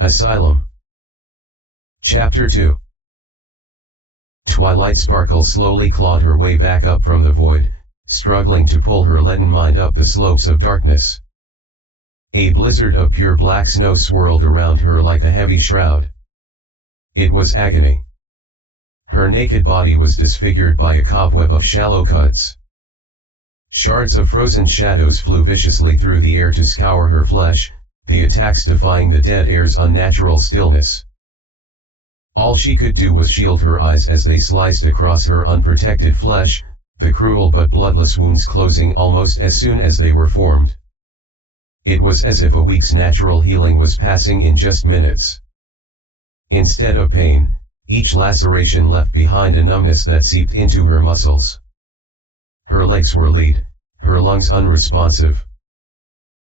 Asylum. Chapter 2. Twilight Sparkle slowly clawed her way back up from the void, struggling to pull her leaden mind up the slopes of darkness. A blizzard of pure black snow swirled around her like a heavy shroud. It was agony. Her naked body was disfigured by a cobweb of shallow cuts. Shards of frozen shadows flew viciously through the air to scour her flesh, the attacks defying the dead air's unnatural stillness. All she could do was shield her eyes as they sliced across her unprotected flesh, the cruel but bloodless wounds closing almost as soon as they were formed. It was as if a week's natural healing was passing in just minutes. Instead of pain, each laceration left behind a numbness that seeped into her muscles. Her legs were lead, her lungs unresponsive.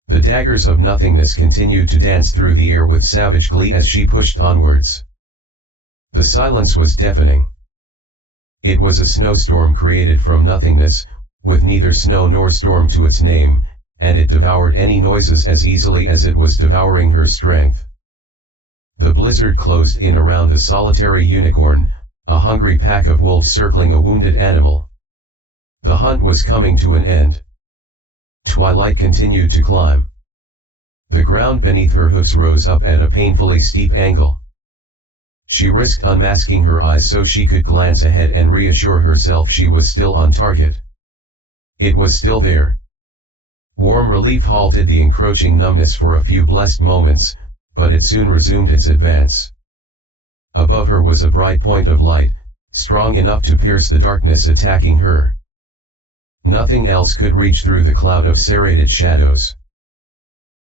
The daggers of nothingness continued to dance through the air with savage glee as she pushed onwards. The silence was deafening. It was a snowstorm created from nothingness, with neither snow nor storm to its name, and it devoured any noises as easily as it was devouring her strength. The blizzard closed in around a solitary unicorn, a hungry pack of wolves circling a wounded animal. The hunt was coming to an end. Twilight continued to climb. The ground beneath her hoofs rose up at a painfully steep angle. She risked unmasking her eyes so she could glance ahead and reassure herself she was still on target. It was still there. Warm relief halted the encroaching numbness for a few blessed moments, but it soon resumed its advance. Above her was a bright point of light, strong enough to pierce the darkness attacking her. Nothing else could reach through the cloud of serrated shadows.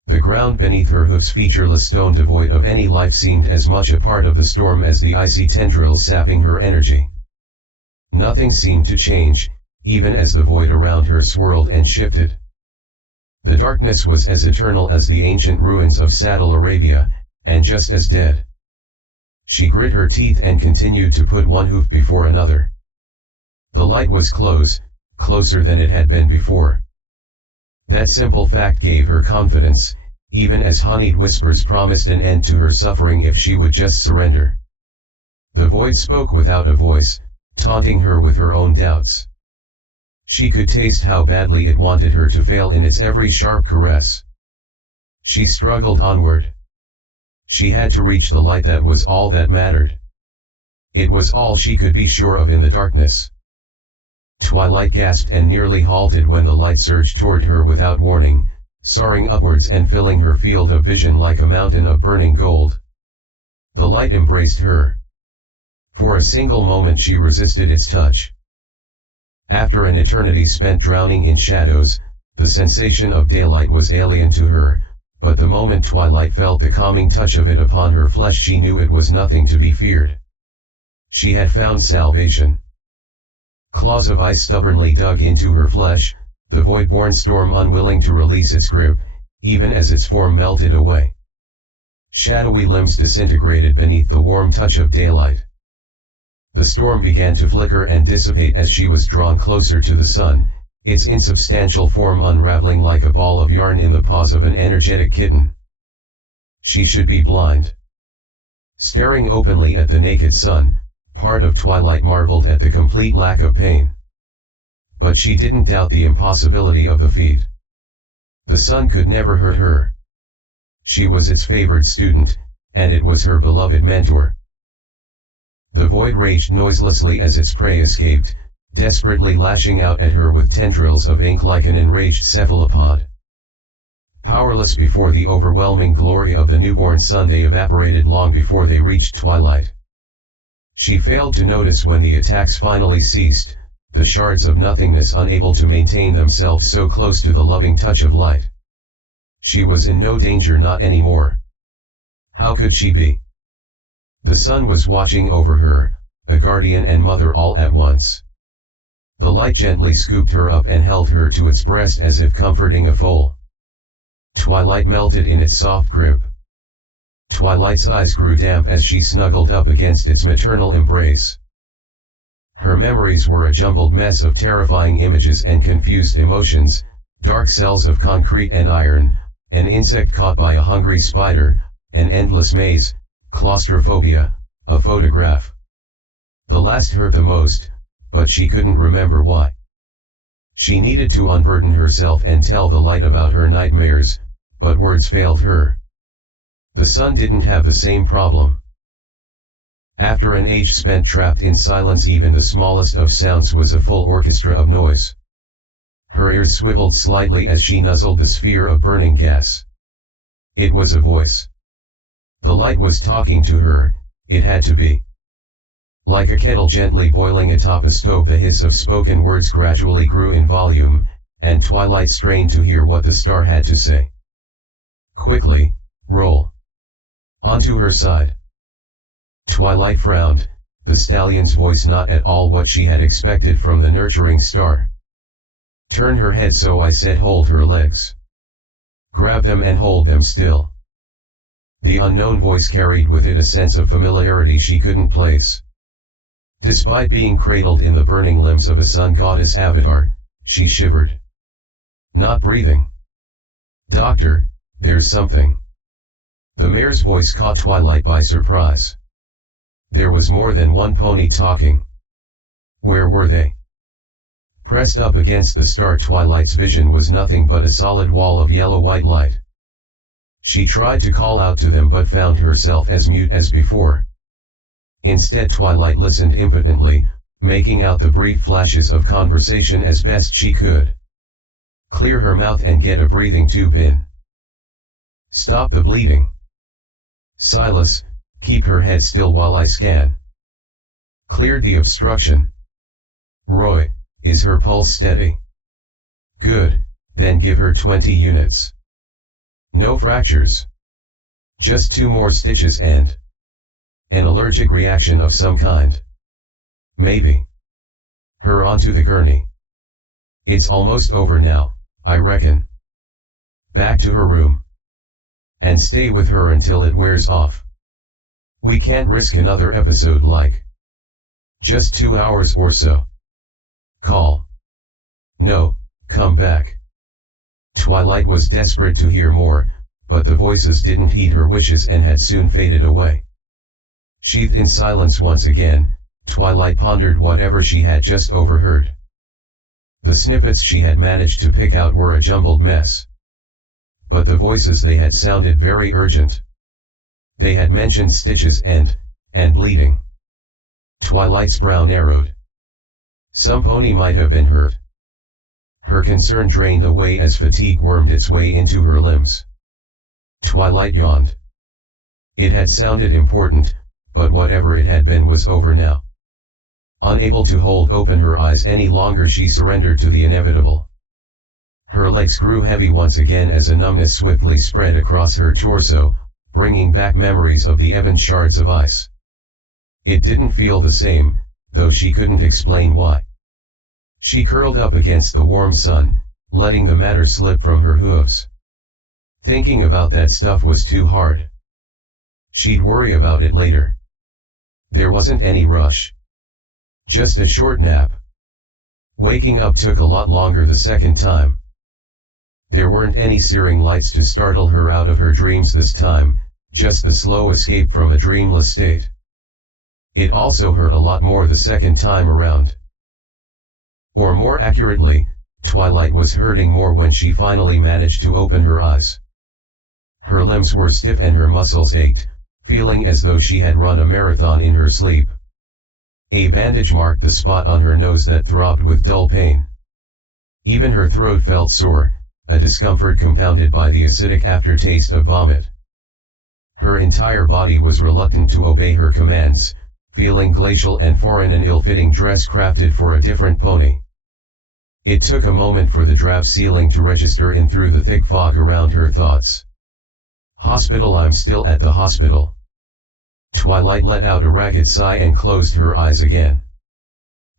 The ground beneath her hoofs, featureless stone devoid of any life, seemed as much a part of the storm as the icy tendrils sapping her energy. Nothing seemed to change, even as the void around her swirled and shifted. The darkness was as eternal as the ancient ruins of Saddle Arabia, and just as dead. She grit her teeth and continued to put one hoof before another. The light was closer than it had been before. That simple fact gave her confidence, even as honeyed whispers promised an end to her suffering if she would just surrender. The void spoke without a voice, taunting her with her own doubts. She could taste how badly it wanted her to fail in its every sharp caress. She struggled onward. She had to reach the light. That was all that mattered. It was all she could be sure of in the darkness. Twilight gasped and nearly halted when the light surged toward her without warning, soaring upwards and filling her field of vision like a mountain of burning gold. The light embraced her. For a single moment she resisted its touch. After an eternity spent drowning in shadows, the sensation of daylight was alien to her, but the moment Twilight felt the calming touch of it upon her flesh, she knew it was nothing to be feared. She had found salvation. Claws of ice stubbornly dug into her flesh, the void-born storm unwilling to release its grip, even as its form melted away. Shadowy limbs disintegrated beneath the warm touch of daylight. The storm began to flicker and dissipate as she was drawn closer to the sun, its insubstantial form unraveling like a ball of yarn in the paws of an energetic kitten. She should be blind. Staring openly at the naked sun, part of Twilight marveled at the complete lack of pain. But she didn't doubt the impossibility of the feat. The sun could never hurt her. She was its favored student, and it was her beloved mentor. The void raged noiselessly as its prey escaped, desperately lashing out at her with tendrils of ink like an enraged cephalopod. Powerless before the overwhelming glory of the newborn sun, they evaporated long before they reached Twilight. She failed to notice when the attacks finally ceased, the shards of nothingness unable to maintain themselves so close to the loving touch of light. She was in no danger, not anymore. How could she be? The sun was watching over her, a guardian and mother all at once. The light gently scooped her up and held her to its breast as if comforting a foal. Twilight melted in its soft grip. Twilight's eyes grew damp as she snuggled up against its maternal embrace. Her memories were a jumbled mess of terrifying images and confused emotions, dark cells of concrete and iron, an insect caught by a hungry spider, an endless maze, claustrophobia, a photograph. The last hurt the most, but she couldn't remember why. She needed to unburden herself and tell the light about her nightmares, but words failed her. The sun didn't have the same problem. After an age spent trapped in silence, even the smallest of sounds was a full orchestra of noise. Her ears swiveled slightly as she nuzzled the sphere of burning gas. It was a voice. The light was talking to her, it had to be. Like a kettle gently boiling atop a stove, the hiss of spoken words gradually grew in volume, and Twilight strained to hear what the star had to say. Quickly, roll onto her side. Twilight frowned, the stallion's voice not at all what she had expected from the nurturing star. Turn her head, so I said. Hold her legs. Grab them and hold them still. The unknown voice carried with it a sense of familiarity she couldn't place. Despite being cradled in the burning limbs of a sun goddess avatar, she shivered. Not breathing. Doctor, there's something. The mayor's voice caught Twilight by surprise. There was more than one pony talking. Where were they? Pressed up against the star, Twilight's vision was nothing but a solid wall of yellow-white light. She tried to call out to them but found herself as mute as before. Instead, Twilight listened impotently, making out the brief flashes of conversation as best she could. Clear her mouth and get a breathing tube in. Stop the bleeding. Silas, keep her head still while I scan. Cleared the obstruction. Roy, is her pulse steady? Good, then give her 20 units. No fractures. Just 2 more stitches and an allergic reaction of some kind. Maybe. Her onto the gurney. It's almost over now, I reckon. Back to her room. And stay with her until it wears off. We can't risk another episode like. Just 2 hours or so. Call. No, come back. Twilight was desperate to hear more, but the voices didn't heed her wishes and had soon faded away. Sheathed in silence once again, Twilight pondered whatever she had just overheard. The snippets she had managed to pick out were a jumbled mess. But the voices, they had sounded very urgent. They had mentioned stitches and bleeding. Twilight's brow narrowed. Some pony might have been hurt. Her concern drained away as fatigue wormed its way into her limbs. Twilight yawned. It had sounded important, but whatever it had been was over now. Unable to hold open her eyes any longer, she surrendered to the inevitable. Her legs grew heavy once again as a numbness swiftly spread across her torso, bringing back memories of the ebon shards of ice. It didn't feel the same, though she couldn't explain why. She curled up against the warm sun, letting the matter slip from her hooves. Thinking about that stuff was too hard. She'd worry about it later. There wasn't any rush. Just a short nap. Waking up took a lot longer the second time. There weren't any searing lights to startle her out of her dreams this time, just the slow escape from a dreamless state. It also hurt a lot more the second time around. Or more accurately, Twilight was hurting more when she finally managed to open her eyes. Her limbs were stiff and her muscles ached, feeling as though she had run a marathon in her sleep. A bandage marked the spot on her nose that throbbed with dull pain. Even her throat felt sore, a discomfort compounded by the acidic aftertaste of vomit. Her entire body was reluctant to obey her commands, feeling glacial and foreign, an ill-fitting dress crafted for a different pony. It took a moment for the drab ceiling to register in through the thick fog around her thoughts. Hospital, I'm still at the hospital. Twilight let out a ragged sigh and closed her eyes again.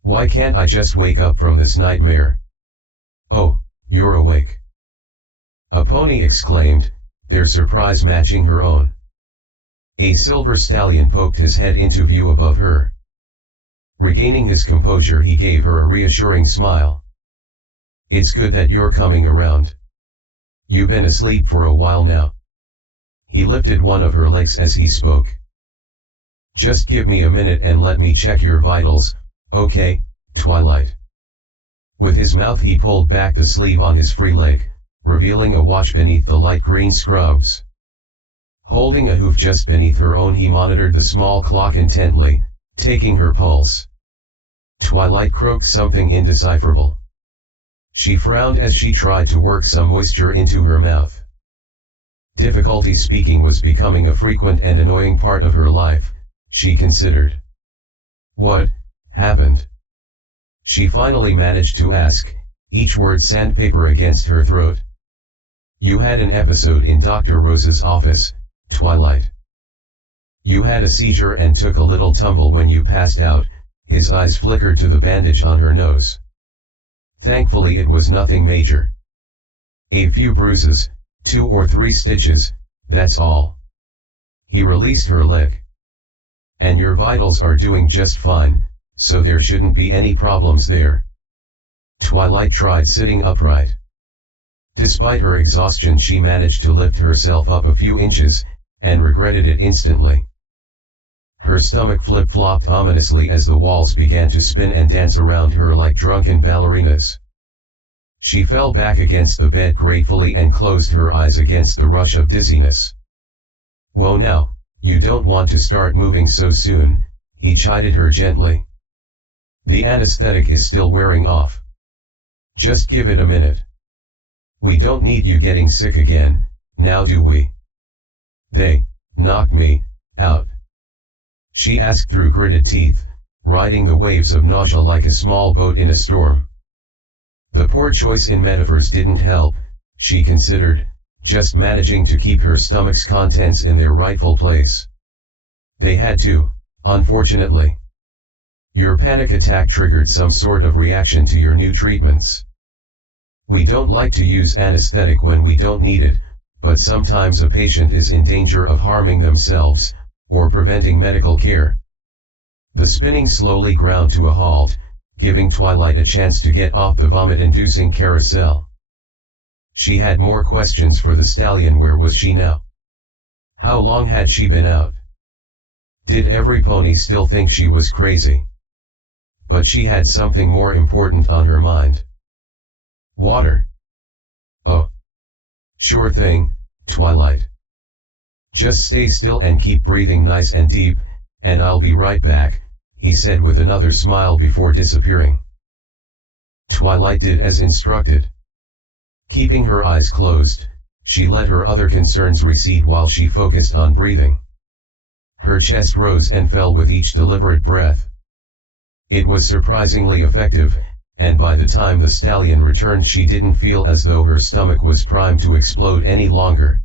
Why can't I just wake up from this nightmare? Oh, you're awake. A pony exclaimed, their surprise matching her own. A silver stallion poked his head into view above her. Regaining his composure, he gave her a reassuring smile. It's good that you're coming around. You've been asleep for a while now. He lifted one of her legs as he spoke. Just give me a minute and let me check your vitals, okay, Twilight? With his mouth he pulled back the sleeve on his free leg, revealing a watch beneath the light green scrubs. Holding a hoof just beneath her own, he monitored the small clock intently, taking her pulse. Twilight croaked something indecipherable. She frowned as she tried to work some moisture into her mouth. Difficulty speaking was becoming a frequent and annoying part of her life, she considered. What happened? She finally managed to ask, each word sandpaper against her throat. You had an episode in Dr. Rose's office, Twilight. You had a seizure and took a little tumble when you passed out. His eyes flickered to the bandage on her nose. Thankfully it was nothing major. A few bruises, 2 or 3 stitches, that's all. He released her leg. And your vitals are doing just fine, so there shouldn't be any problems there. Twilight tried sitting upright. Despite her exhaustion, she managed to lift herself up a few inches, and regretted it instantly. Her stomach flip-flopped ominously as the walls began to spin and dance around her like drunken ballerinas. She fell back against the bed gratefully and closed her eyes against the rush of dizziness. Whoa now, you don't want to start moving so soon, he chided her gently. The anesthetic is still wearing off. Just give it a minute. We don't need you getting sick again, now do we? They knocked me out. She asked through gritted teeth, riding the waves of nausea like a small boat in a storm. The poor choice in metaphors didn't help, she considered, just managing to keep her stomach's contents in their rightful place. They had to, unfortunately. Your panic attack triggered some sort of reaction to your new treatments. We don't like to use anesthetic when we don't need it, but sometimes a patient is in danger of harming themselves, or preventing medical care. The spinning slowly ground to a halt, giving Twilight a chance to get off the vomit-inducing carousel. She had more questions for the stallion. Where was she now? How long had she been out? Did every pony still think she was crazy? But she had something more important on her mind. Water. Oh. Sure thing, Twilight. Just stay still and keep breathing nice and deep, and I'll be right back, he said with another smile before disappearing. Twilight did as instructed. Keeping her eyes closed, she let her other concerns recede while she focused on breathing. Her chest rose and fell with each deliberate breath. It was surprisingly effective, and by the time the stallion returned she didn't feel as though her stomach was primed to explode any longer.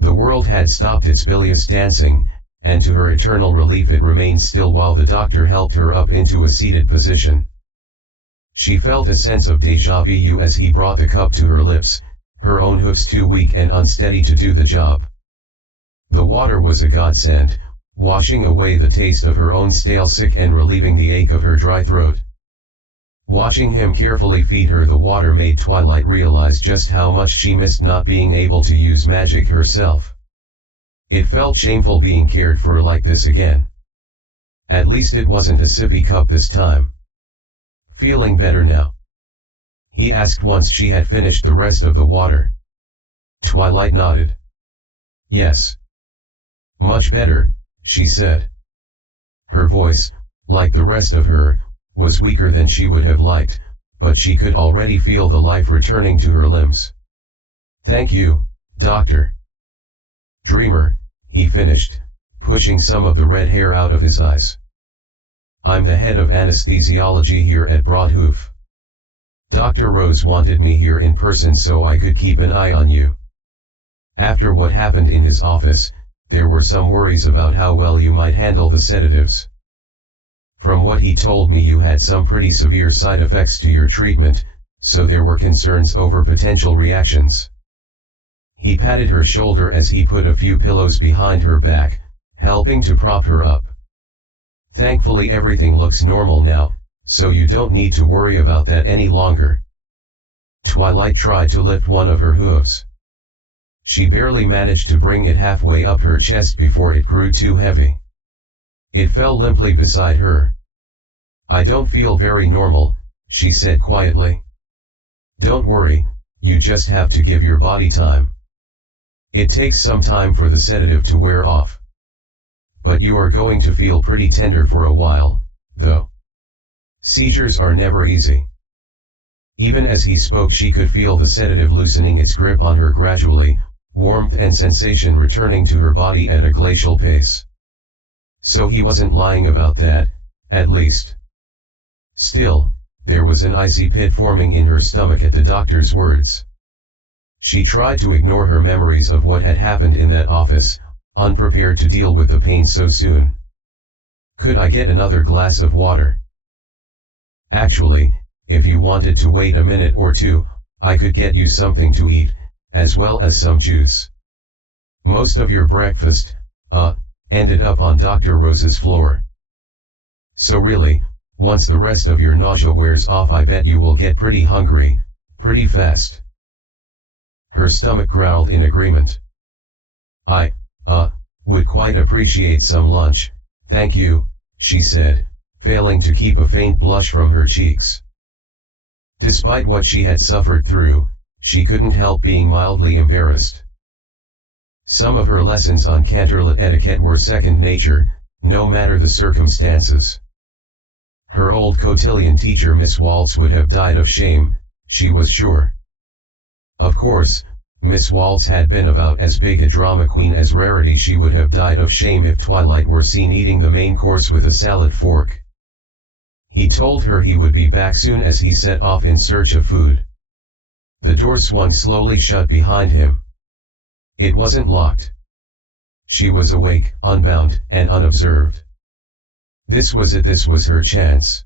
The world had stopped its bilious dancing, and to her eternal relief it remained still while the doctor helped her up into a seated position. She felt a sense of déjà vu as he brought the cup to her lips, her own hoofs too weak and unsteady to do the job. The water was a godsend, washing away the taste of her own stale sick and relieving the ache of her dry throat. Watching him carefully feed her the water made Twilight realize just how much she missed not being able to use magic herself. It felt shameful being cared for like this again. At least it wasn't a sippy cup this time. Feeling better now? He asked once she had finished the rest of the water. Twilight nodded. Yes. Much better, she said. Her voice, like the rest of her, was weaker than she would have liked, but she could already feel the life returning to her limbs. Thank you, Doctor. Dreamer, he finished, pushing some of the red hair out of his eyes. I'm the head of anesthesiology here at Broadhoof. Dr. Rose wanted me here in person so I could keep an eye on you. After what happened in his office, there were some worries about how well you might handle the sedatives. From what he told me you had some pretty severe side effects to your treatment, so there were concerns over potential reactions. He patted her shoulder as he put a few pillows behind her back, helping to prop her up. Thankfully everything looks normal now, so you don't need to worry about that any longer. Twilight tried to lift one of her hooves. She barely managed to bring it halfway up her chest before it grew too heavy. It fell limply beside her. "I don't feel very normal," she said quietly. "Don't worry, you just have to give your body time. It takes some time for the sedative to wear off. But you are going to feel pretty tender for a while, though. Seizures are never easy." Even as he spoke, she could feel the sedative loosening its grip on her gradually, warmth and sensation returning to her body at a glacial pace. So he wasn't lying about that, at least. Still, there was an icy pit forming in her stomach at the doctor's words. She tried to ignore her memories of what had happened in that office, unprepared to deal with the pain so soon. "Could I get another glass of water? Actually, if you wanted to wait a minute or two, I could get you something to eat, as well as some juice. Most of your breakfast, ended up on Dr. Rose's floor. So really, once the rest of your nausea wears off, I bet you will get pretty hungry, pretty fast." Her stomach growled in agreement. "I would quite appreciate some lunch, thank you," she said, failing to keep a faint blush from her cheeks. Despite what she had suffered through, she couldn't help being mildly embarrassed. Some of her lessons on Canterlot etiquette were second nature, no matter the circumstances. Her old cotillion teacher Miss Waltz would have died of shame, she was sure. Of course, Miss Waltz had been about as big a drama queen as Rarity. She would have died of shame if Twilight were seen eating the main course with a salad fork. He told her he would be back soon as he set off in search of food. The door swung slowly shut behind him. It wasn't locked. She was awake, unbound, and unobserved. This was it, this was her chance.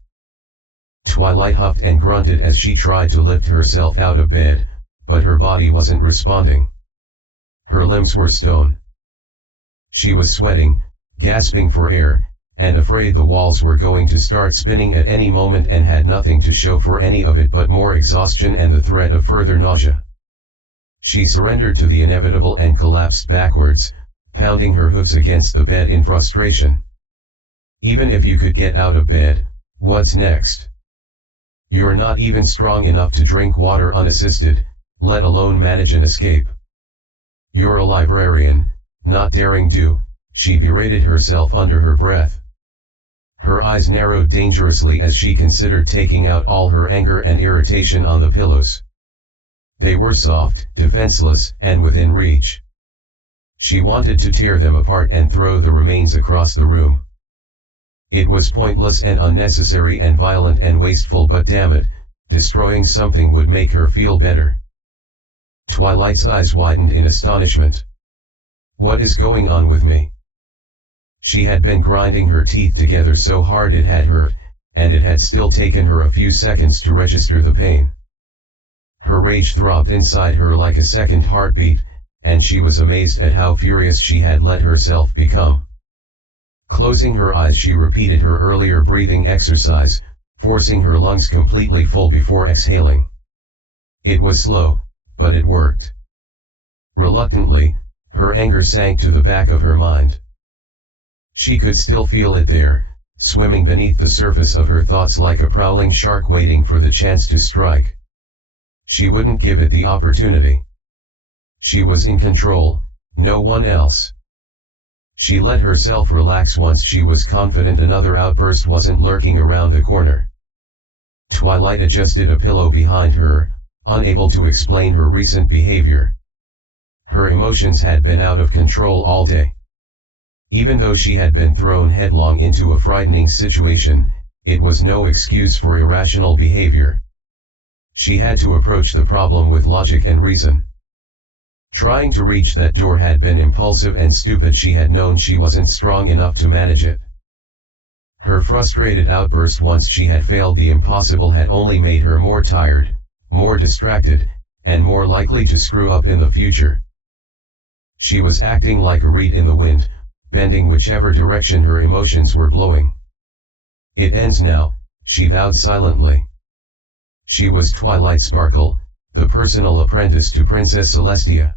Twilight huffed and grunted as she tried to lift herself out of bed, but her body wasn't responding. Her limbs were stone. She was sweating, gasping for air, and afraid the walls were going to start spinning at any moment, and had nothing to show for any of it but more exhaustion and the threat of further nausea. She surrendered to the inevitable and collapsed backwards, pounding her hooves against the bed in frustration. Even if you could get out of bed, what's next? You're not even strong enough to drink water unassisted, let alone manage an escape. You're a librarian, not daring do, she berated herself under her breath. Her eyes narrowed dangerously as she considered taking out all her anger and irritation on the pillows. They were soft, defenseless, and within reach. She wanted to tear them apart and throw the remains across the room. It was pointless and unnecessary and violent and wasteful, but damn it, destroying something would make her feel better. Twilight's eyes widened in astonishment. What is going on with me? She had been grinding her teeth together so hard it had hurt, and it had still taken her a few seconds to register the pain. Her rage throbbed inside her like a second heartbeat, and she was amazed at how furious she had let herself become. Closing her eyes, she repeated her earlier breathing exercise, forcing her lungs completely full before exhaling. It was slow, but it worked. Reluctantly, her anger sank to the back of her mind. She could still feel it there, swimming beneath the surface of her thoughts like a prowling shark waiting for the chance to strike. She wouldn't give it the opportunity. She was in control, no one else. She let herself relax once she was confident another outburst wasn't lurking around the corner. Twilight adjusted a pillow behind her, unable to explain her recent behavior. Her emotions had been out of control all day. Even though she had been thrown headlong into a frightening situation, it was no excuse for irrational behavior. She had to approach the problem with logic and reason. Trying to reach that door had been impulsive and stupid. She had known she wasn't strong enough to manage it. Her frustrated outburst once she had failed the impossible had only made her more tired, more distracted, and more likely to screw up in the future. She was acting like a reed in the wind, bending whichever direction her emotions were blowing. It ends now, she vowed silently. She was Twilight Sparkle, the personal apprentice to Princess Celestia.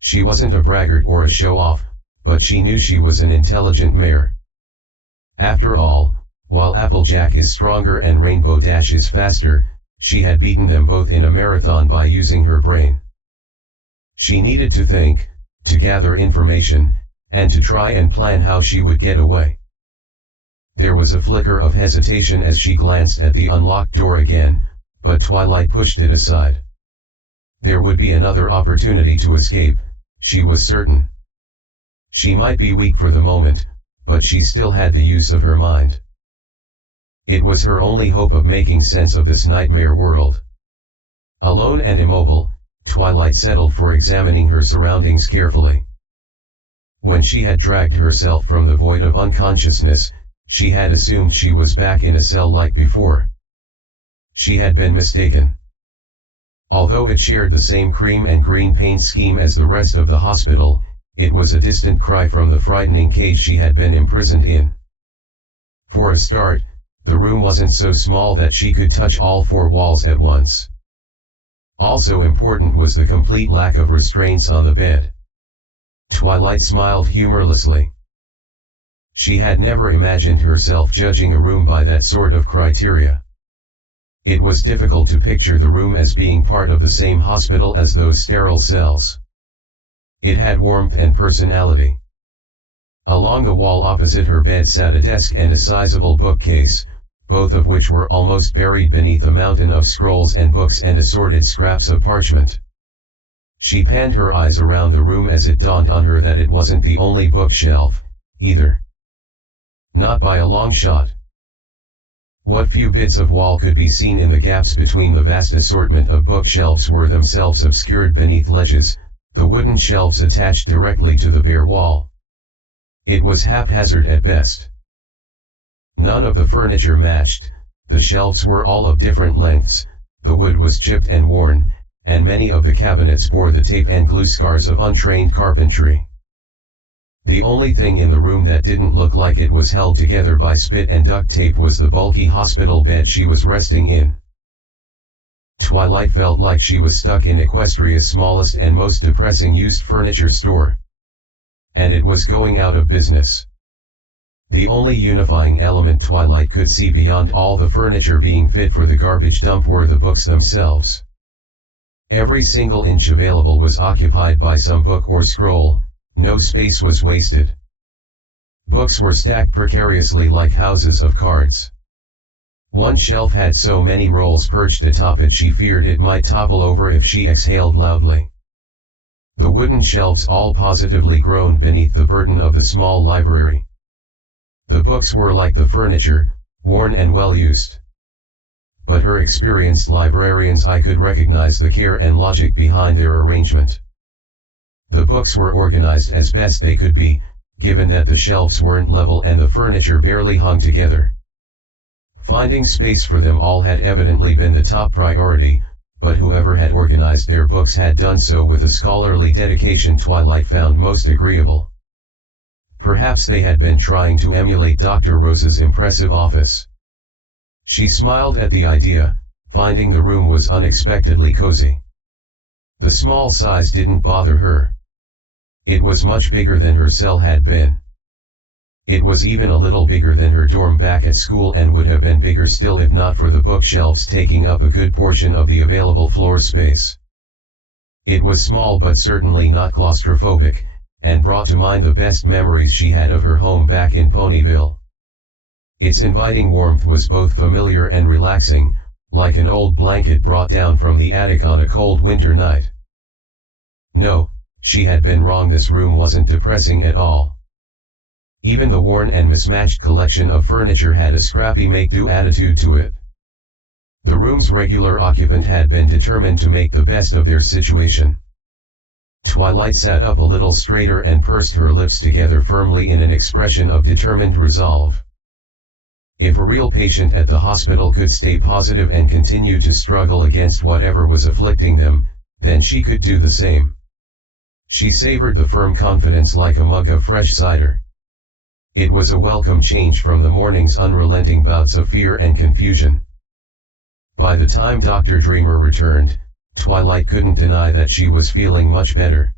She wasn't a braggart or a show-off, but she knew she was an intelligent mare. After all, while Applejack is stronger and Rainbow Dash is faster, she had beaten them both in a marathon by using her brain. She needed to think, to gather information, and to try and plan how she would get away. There was a flicker of hesitation as she glanced at the unlocked door again, but Twilight pushed it aside. There would be another opportunity to escape, she was certain. She might be weak for the moment, but she still had the use of her mind. It was her only hope of making sense of this nightmare world. Alone and immobile, Twilight settled for examining her surroundings carefully. When she had dragged herself from the void of unconsciousness, she had assumed she was back in a cell like before. She had been mistaken. Although it shared the same cream and green paint scheme as the rest of the hospital, it was a distant cry from the frightening cage she had been imprisoned in. For a start, the room wasn't so small that she could touch all four walls at once. Also important was the complete lack of restraints on the bed. Twilight smiled humorlessly. She had never imagined herself judging a room by that sort of criteria. It was difficult to picture the room as being part of the same hospital as those sterile cells. It had warmth and personality. Along the wall opposite her bed sat a desk and a sizable bookcase, both of which were almost buried beneath a mountain of scrolls and books and assorted scraps of parchment. She panned her eyes around the room as it dawned on her that it wasn't the only bookshelf, either. Not by a long shot. What few bits of wall could be seen in the gaps between the vast assortment of bookshelves were themselves obscured beneath ledges, the wooden shelves attached directly to the bare wall. It was haphazard at best. None of the furniture matched, the shelves were all of different lengths, the wood was chipped and worn, and many of the cabinets bore the tape and glue scars of untrained carpentry. The only thing in the room that didn't look like it was held together by spit and duct tape was the bulky hospital bed she was resting in. Twilight felt like she was stuck in Equestria's smallest and most depressing used furniture store. And it was going out of business. The only unifying element Twilight could see beyond all the furniture being fit for the garbage dump were the books themselves. Every single inch available was occupied by some book or scroll, no space was wasted. Books were stacked precariously like houses of cards. One shelf had so many rolls perched atop it she feared it might topple over if she exhaled loudly. The wooden shelves all positively groaned beneath the burden of the small library. The books were like the furniture, worn and well used. But her experienced librarian's eye could recognize the care and logic behind their arrangement. The books were organized as best they could be, given that the shelves weren't level and the furniture barely hung together. Finding space for them all had evidently been the top priority, but whoever had organized their books had done so with a scholarly dedication Twilight found most agreeable. Perhaps they had been trying to emulate Dr. Rose's impressive office. She smiled at the idea, finding the room was unexpectedly cozy. The small size didn't bother her. It was much bigger than her cell had been. It was even a little bigger than her dorm back at school and would have been bigger still if not for the bookshelves taking up a good portion of the available floor space. It was small but certainly not claustrophobic, and brought to mind the best memories she had of her home back in Ponyville. Its inviting warmth was both familiar and relaxing, like an old blanket brought down from the attic on a cold winter night. No, she had been wrong, this room wasn't depressing at all. Even the worn and mismatched collection of furniture had a scrappy make-do attitude to it. The room's regular occupant had been determined to make the best of their situation. Twilight sat up a little straighter and pursed her lips together firmly in an expression of determined resolve. If a real patient at the hospital could stay positive and continue to struggle against whatever was afflicting them, then she could do the same. She savored the firm confidence like a mug of fresh cider. It was a welcome change from the morning's unrelenting bouts of fear and confusion. By the time Dr. Dreamer returned, Twilight couldn't deny that she was feeling much better.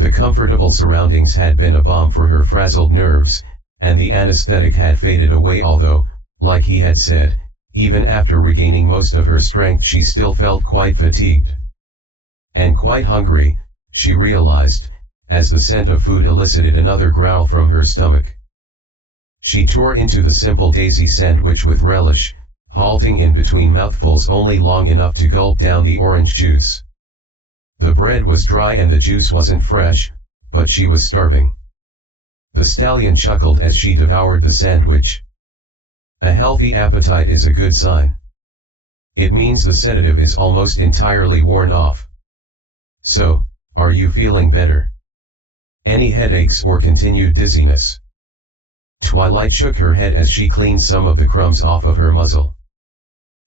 The comfortable surroundings had been a balm for her frazzled nerves, and the anesthetic had faded away, although, like he had said, even after regaining most of her strength she still felt quite fatigued. And quite hungry, she realized, as the scent of food elicited another growl from her stomach. She tore into the simple daisy sandwich with relish, halting in between mouthfuls only long enough to gulp down the orange juice. The bread was dry and the juice wasn't fresh, but she was starving. The stallion chuckled as she devoured the sandwich. A healthy appetite is a good sign. It means the sedative is almost entirely worn off. So, are you feeling better? Any headaches or continued dizziness? Twilight shook her head as she cleaned some of the crumbs off of her muzzle.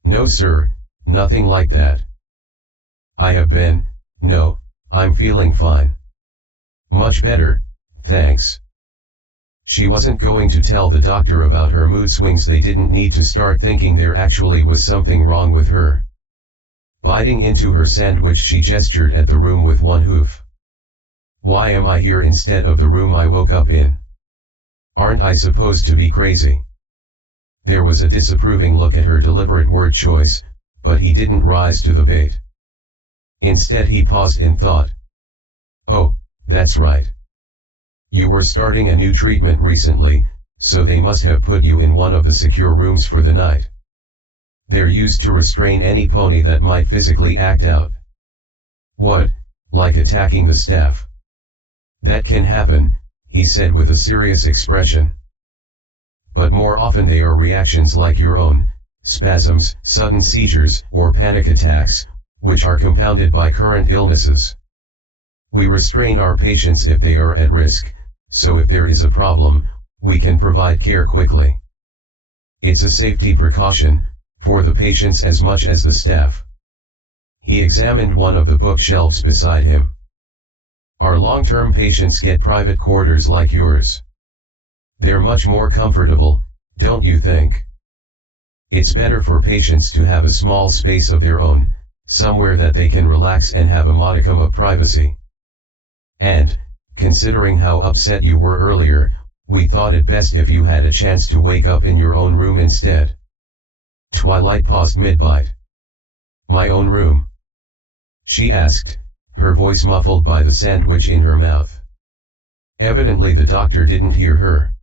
No sir, nothing like that. No, I'm feeling fine. Much better, thanks. She wasn't going to tell the doctor about her mood swings. They didn't need to start thinking there actually was something wrong with her. Biting into her sandwich, she gestured at the room with one hoof. Why am I here instead of the room I woke up in? Aren't I supposed to be crazy? There was a disapproving look at her deliberate word choice, but he didn't rise to the bait. Instead he paused in thought. Oh, that's right. You were starting a new treatment recently, so they must have put you in one of the secure rooms for the night. They're used to restrain any pony that might physically act out. What, like attacking the staff? That can happen, he said with a serious expression. But more often they are reactions like your own, spasms, sudden seizures, or panic attacks, which are compounded by current illnesses. We restrain our patients if they are at risk, so if there is a problem, we can provide care quickly. It's a safety precaution, for the patients as much as the staff. He examined one of the bookshelves beside him. Our long-term patients get private quarters like yours. They're much more comfortable, don't you think? It's better for patients to have a small space of their own, somewhere that they can relax and have a modicum of privacy. And, considering how upset you were earlier, we thought it best if you had a chance to wake up in your own room instead. Twilight paused mid-bite. My own room? She asked, her voice muffled by the sandwich in her mouth. Evidently the doctor didn't hear her.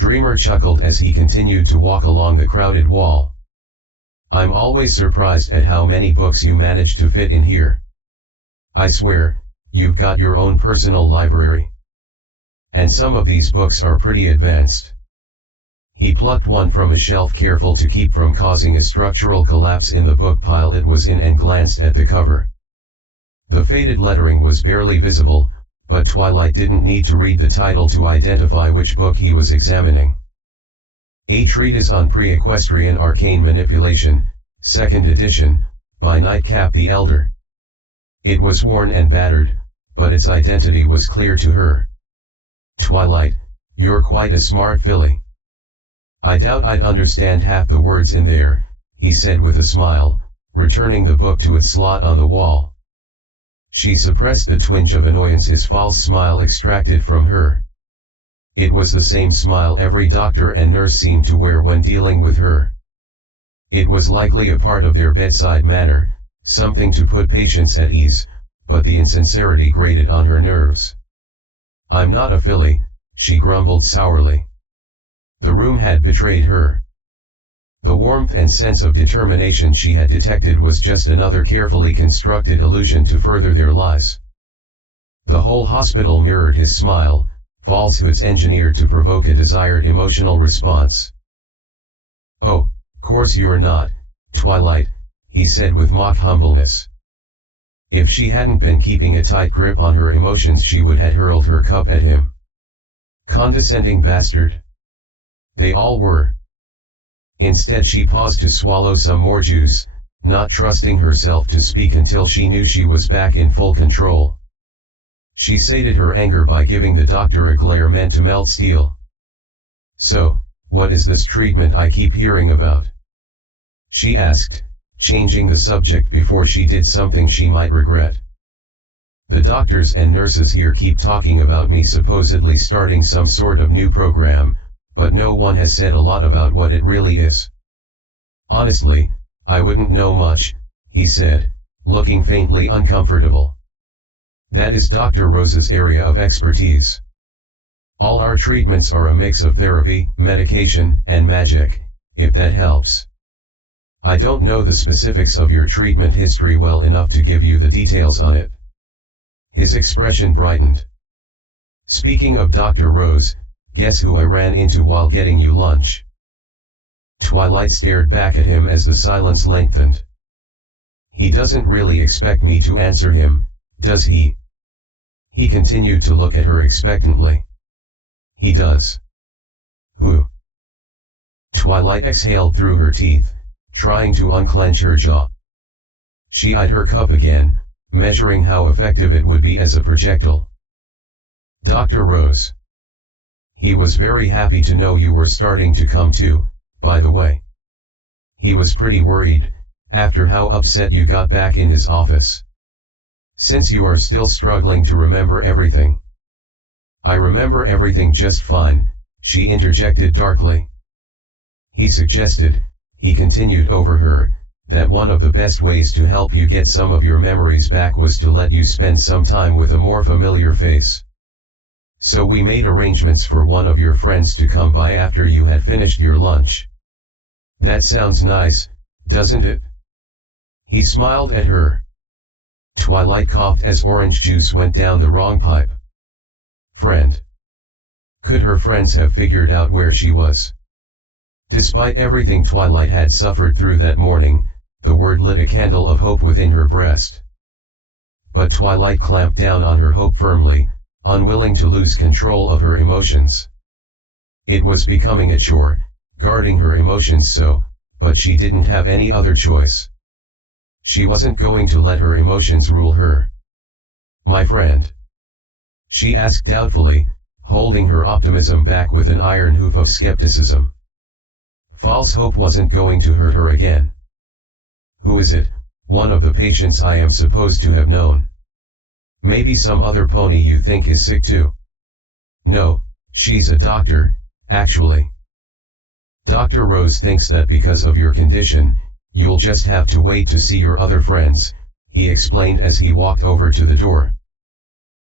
Dreamer chuckled as he continued to walk along the crowded wall. I'm always surprised at how many books you manage to fit in here. I swear, you've got your own personal library. And some of these books are pretty advanced. He plucked one from a shelf, careful to keep from causing a structural collapse in the book pile it was in, and glanced at the cover. The faded lettering was barely visible, but Twilight didn't need to read the title to identify which book he was examining. A Treatise on Pre-Equestrian Arcane Manipulation, 2nd edition, by Nightcap the Elder. It was worn and battered, but its identity was clear to her. Twilight, you're quite a smart filly. I doubt I'd understand half the words in there, he said with a smile, returning the book to its slot on the wall. She suppressed the twinge of annoyance his false smile extracted from her. It was the same smile every doctor and nurse seemed to wear when dealing with her. It was likely a part of their bedside manner, something to put patients at ease, but the insincerity grated on her nerves. I'm not a filly, she grumbled sourly. The room had betrayed her. The warmth and sense of determination she had detected was just another carefully constructed illusion to further their lies. The whole hospital mirrored his smile, falsehoods engineered to provoke a desired emotional response. Oh, course you're not, Twilight, he said with mock humbleness. If she hadn't been keeping a tight grip on her emotions, she would have hurled her cup at him. Condescending bastard. They all were. Instead she paused to swallow some more juice, not trusting herself to speak until she knew she was back in full control. She sated her anger by giving the doctor a glare meant to melt steel. So, what is this treatment I keep hearing about? She asked, changing the subject before she did something she might regret. The doctors and nurses here keep talking about me supposedly starting some sort of new program, but no one has said a lot about what it really is. Honestly, I wouldn't know much, he said, looking faintly uncomfortable. That is Dr. Rose's area of expertise. All our treatments are a mix of therapy, medication, and magic, if that helps. I don't know the specifics of your treatment history well enough to give you the details on it. His expression brightened. Speaking of Dr. Rose, guess who I ran into while getting you lunch? Twilight stared back at him as the silence lengthened. He doesn't really expect me to answer him, does he? He continued to look at her expectantly. He does. Who? Twilight exhaled through her teeth, trying to unclench her jaw. She eyed her cup again, measuring how effective it would be as a projectile. Dr. Rose. He was very happy to know you were starting to come to, by the way. He was pretty worried, after how upset you got back in his office. Since you are still struggling to remember everything. I remember everything just fine, she interjected darkly. He suggested, he continued over her, that one of the best ways to help you get some of your memories back was to let you spend some time with a more familiar face. So we made arrangements for one of your friends to come by after you had finished your lunch. That sounds nice, doesn't it? He smiled at her. Twilight coughed as orange juice went down the wrong pipe. Friend. Could her friends have figured out where she was? Despite everything Twilight had suffered through that morning, the word lit a candle of hope within her breast. But Twilight clamped down on her hope firmly, unwilling to lose control of her emotions. It was becoming a chore, guarding her emotions so, but she didn't have any other choice. She wasn't going to let her emotions rule her. My friend? She asked doubtfully, holding her optimism back with an iron hoof of skepticism. False hope wasn't going to hurt her again. Who is it? One of the patients I am supposed to have known. Maybe some other pony you think is sick too. No, she's a doctor, actually. Dr. Rose thinks that because of your condition, you'll just have to wait to see your other friends, he explained as he walked over to the door.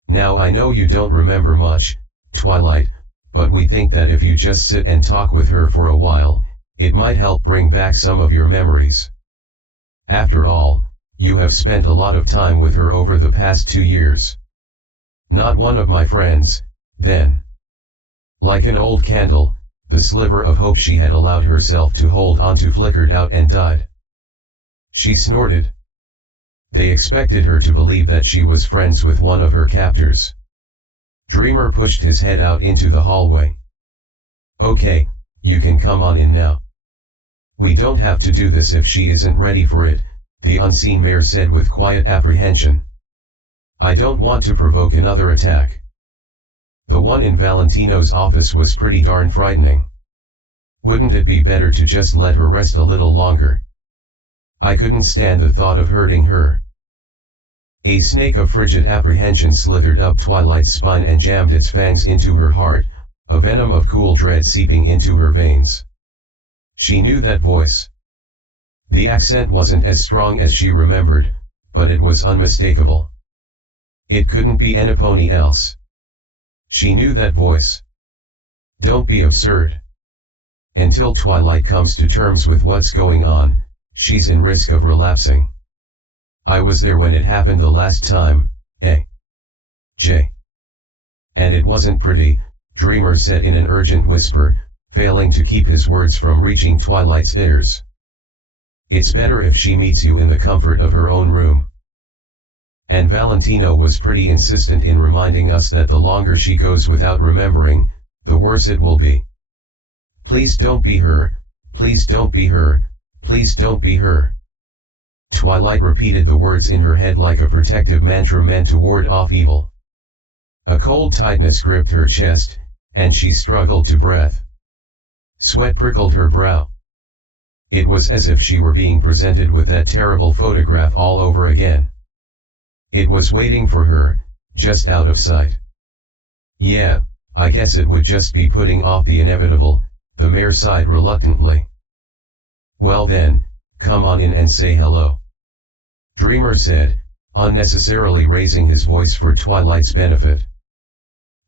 Now I know you don't remember much, Twilight, but we think that if you just sit and talk with her for a while, it might help bring back some of your memories. After all, you have spent a lot of time with her over the past 2 years. Not one of my friends, then. Like an old candle, the sliver of hope she had allowed herself to hold onto flickered out and died. She snorted. They expected her to believe that she was friends with one of her captors. Dreamer pushed his head out into the hallway. Okay, you can come on in now. We don't have to do this if she isn't ready for it, the unseen mayor said with quiet apprehension. I don't want to provoke another attack. The one in Valentino's office was pretty darn frightening. Wouldn't it be better to just let her rest a little longer? I couldn't stand the thought of hurting her. A snake of frigid apprehension slithered up Twilight's spine and jammed its fangs into her heart, a venom of cool dread seeping into her veins. She knew that voice. The accent wasn't as strong as she remembered, but it was unmistakable. It couldn't be anybody else. She knew that voice. Don't be absurd. Until Twilight comes to terms with what's going on, she's in risk of relapsing. I was there when it happened the last time, eh? Jay. And it wasn't pretty, Dreamer said in an urgent whisper, failing to keep his words from reaching Twilight's ears. It's better if she meets you in the comfort of her own room. And Valentino was pretty insistent in reminding us that the longer she goes without remembering, the worse it will be. Please don't be her, please don't be her, please don't be her. Twilight repeated the words in her head like a protective mantra meant to ward off evil. A cold tightness gripped her chest, and she struggled to breath. Sweat prickled her brow. It was as if she were being presented with that terrible photograph all over again. It was waiting for her, just out of sight. Yeah, I guess it would just be putting off the inevitable, the mare sighed reluctantly. Well then, come on in and say hello. Dreamer said, unnecessarily raising his voice for Twilight's benefit.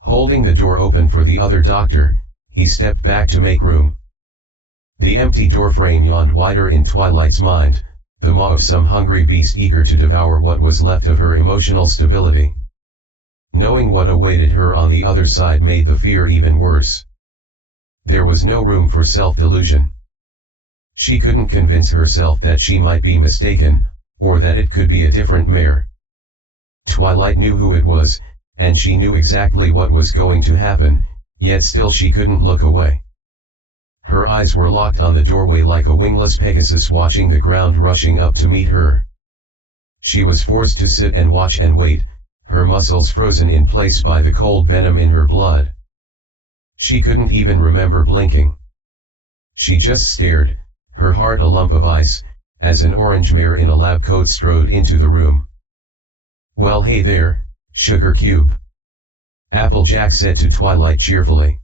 Holding the door open for the other doctor, he stepped back to make room. The empty doorframe yawned wider in Twilight's mind, the maw of some hungry beast eager to devour what was left of her emotional stability. Knowing what awaited her on the other side made the fear even worse. There was no room for self-delusion. She couldn't convince herself that she might be mistaken, or that it could be a different mare. Twilight knew who it was, and she knew exactly what was going to happen, yet still she couldn't look away. Her eyes were locked on the doorway like a wingless Pegasus watching the ground rushing up to meet her. She was forced to sit and watch and wait, her muscles frozen in place by the cold venom in her blood. She couldn't even remember blinking. She just stared, her heart a lump of ice, as an orange mare in a lab coat strode into the room. "Well, hey there, Sugar Cube," Applejack said to Twilight cheerfully.